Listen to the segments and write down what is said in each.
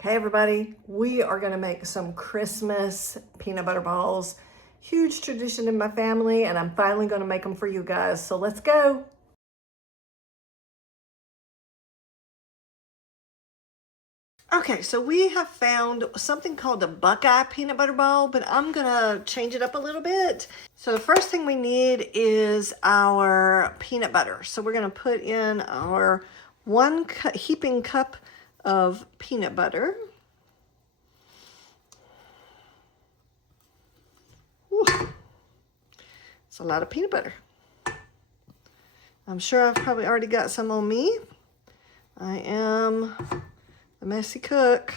Hey everybody, we are gonna make some Christmas peanut butter balls. Huge tradition in my family, and I'm finally gonna make them for you guys, so let's go. Okay, so we have found something called a Buckeye peanut butter ball, but I'm gonna change it up a little bit. So the first thing we need is our peanut butter. So we're gonna put in our heaping cup of peanut butter. Whew. It's a lot of peanut butter. I'm sure I've probably already got some on me. I am the messy cook.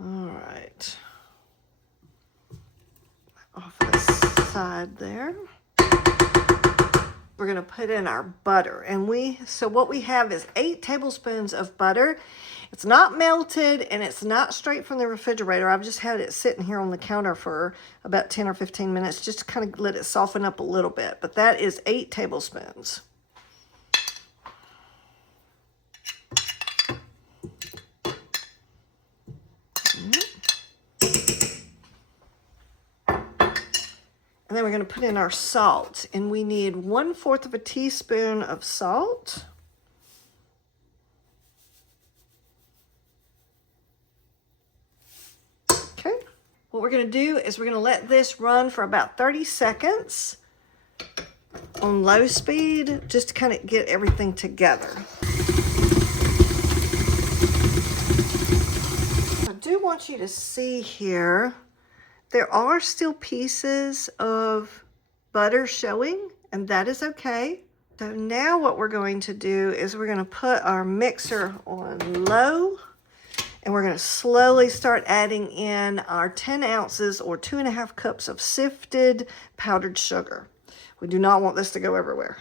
All right. Off this side there. We're gonna put in our butter. And so what we have is 8 tablespoons of butter. It's not melted and it's not straight from the refrigerator. I've just had it sitting here on the counter for about 10 or 15 minutes just to kind of let it soften up a little bit. But that is 8 tablespoons. And then we're going to put in our salt, and we need 1/4 of a teaspoon of salt. Okay. What we're going to do is we're going to let this run for about 30 seconds on low speed, just to kind of get everything together. I do want you to see here, there are still pieces of butter showing, and that is okay. So now what we're going to do is we're going to put our mixer on low, and we're going to slowly start adding in our 10 ounces or 2.5 cups of sifted powdered sugar. We do not want this to go everywhere.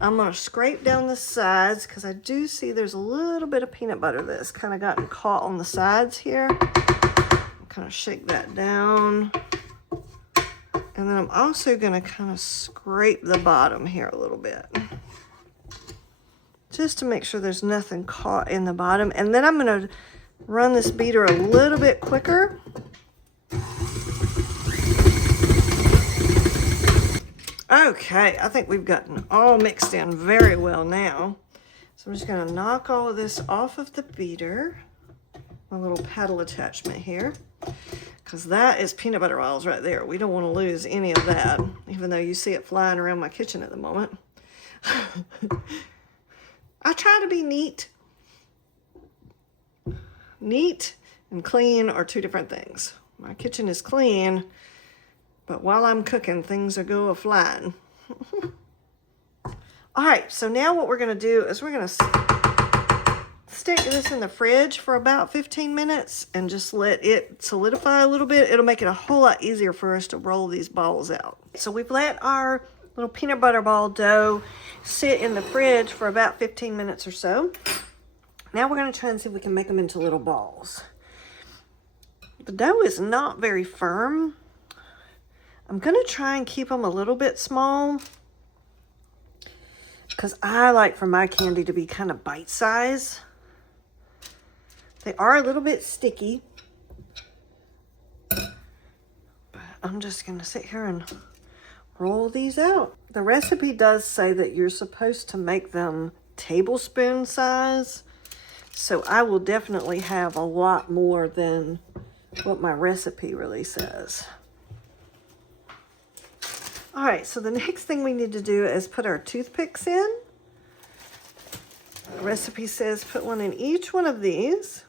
I'm going to scrape down the sides because I do see there's a little bit of peanut butter that's kind of gotten caught on the sides here. Kind of shake that down. And then I'm also going to kind of scrape the bottom here a little bit, just to make sure there's nothing caught in the bottom. And then I'm going to run this beater a little bit quicker. Okay, I think we've gotten all mixed in very well now. So I'm just going to knock all of this off of the beater, my little paddle attachment here, because that is peanut butter balls right there. We don't want to lose any of that, even though you see it flying around my kitchen at the moment. I try to be neat. Neat and clean are two different things. My kitchen is clean, but while I'm cooking, things are go flying. All right, so now what we're going to do is we're going to stick this in the fridge for about 15 minutes and just let it solidify a little bit. It'll make it a whole lot easier for us to roll these balls out. So we've let our little peanut butter ball dough sit in the fridge for about 15 minutes or so. Now we're going to try and see if we can make them into little balls. The dough is not very firm. I'm going to try and keep them a little bit small because I like for my candy to be kind of bite size. They are a little bit sticky, but I'm just going to sit here and roll these out. The recipe does say that you're supposed to make them tablespoon size, so I will definitely have a lot more than what my recipe really says. All right, so the next thing we need to do is put our toothpicks in. The recipe says put one in each one of these.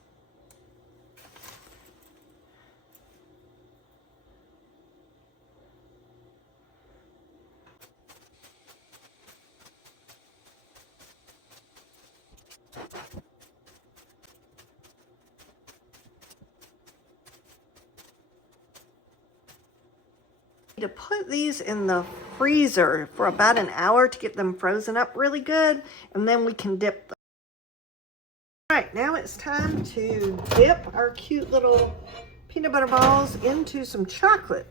To put these in the freezer for about an hour to get them frozen up really good, and then we can dip them. All right, now it's time to dip our cute little peanut butter balls into some chocolate.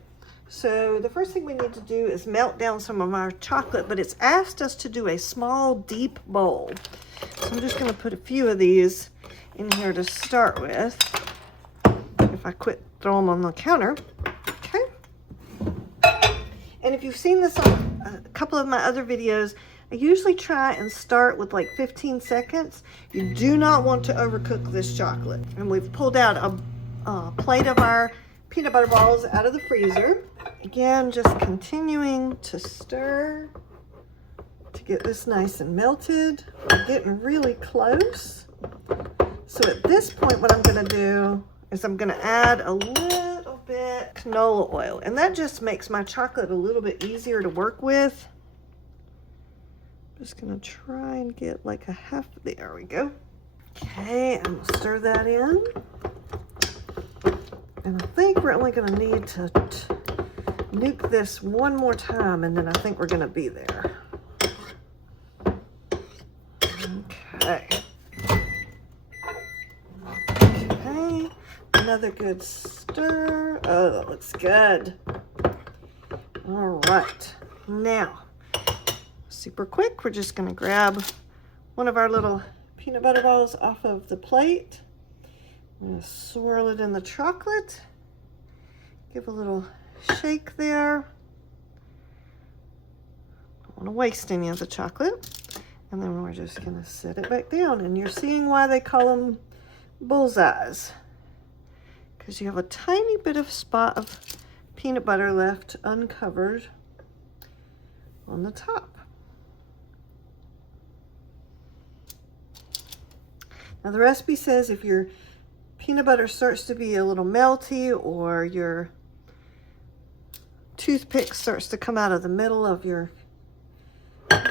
So the first thing we need to do is melt down some of our chocolate, but it's asked us to do a small, deep bowl. So I'm just going to put a few of these in here to start with. If I quit, throw them on the counter. Okay. And if you've seen this on a couple of my other videos, I usually try and start with like 15 seconds. You do not want to overcook this chocolate. And we've pulled out a plate of our peanut butter balls out of the freezer. Again, just continuing to stir to get this nice and melted. We're getting really close. So at this point, what I'm going to do is I'm going to add a little bit canola oil. And that just makes my chocolate a little bit easier to work with. Just going to try and get like a half. There we go. Okay, I'm going to stir that in. And I think we're only going to need to nuke this one more time, and then I think we're going to be there. Okay. Okay. Another good stir. Oh, that looks good. All right. Now, super quick, we're just going to grab one of our little peanut butter balls off of the plate. I'm going to swirl it in the chocolate. Give a little shake there. Don't want to waste any of the chocolate. And then we're just going to set it back down. And you're seeing why they call them bullseyes. Because you have a tiny bit of spot of peanut butter left uncovered on the top. Now the recipe says if your peanut butter starts to be a little melty or your toothpick starts to come out of the middle of your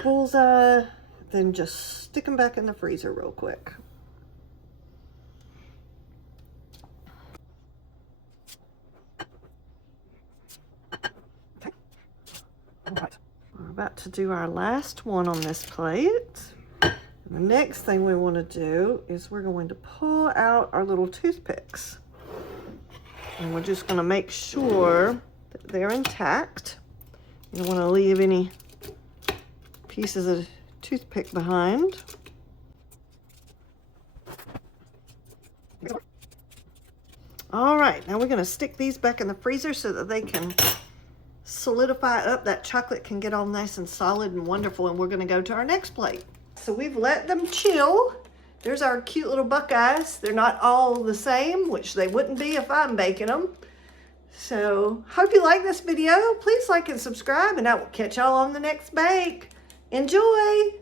bullseye, then just stick them back in the freezer real quick. Okay. All right. We're about to do our last one on this plate. The next thing we want to do is we're going to pull out our little toothpicks. And we're just going to make sure that they're intact. You don't want to leave any pieces of toothpick behind. All right, now we're going to stick these back in the freezer so that they can solidify up. That chocolate can get all nice and solid and wonderful, and we're going to go to our next plate. So we've let them chill. There's our cute little Buckeyes. They're not all the same, which they wouldn't be if I'm baking them. So hope you like this video. Please like and subscribe, and I will catch y'all on the next bake. Enjoy!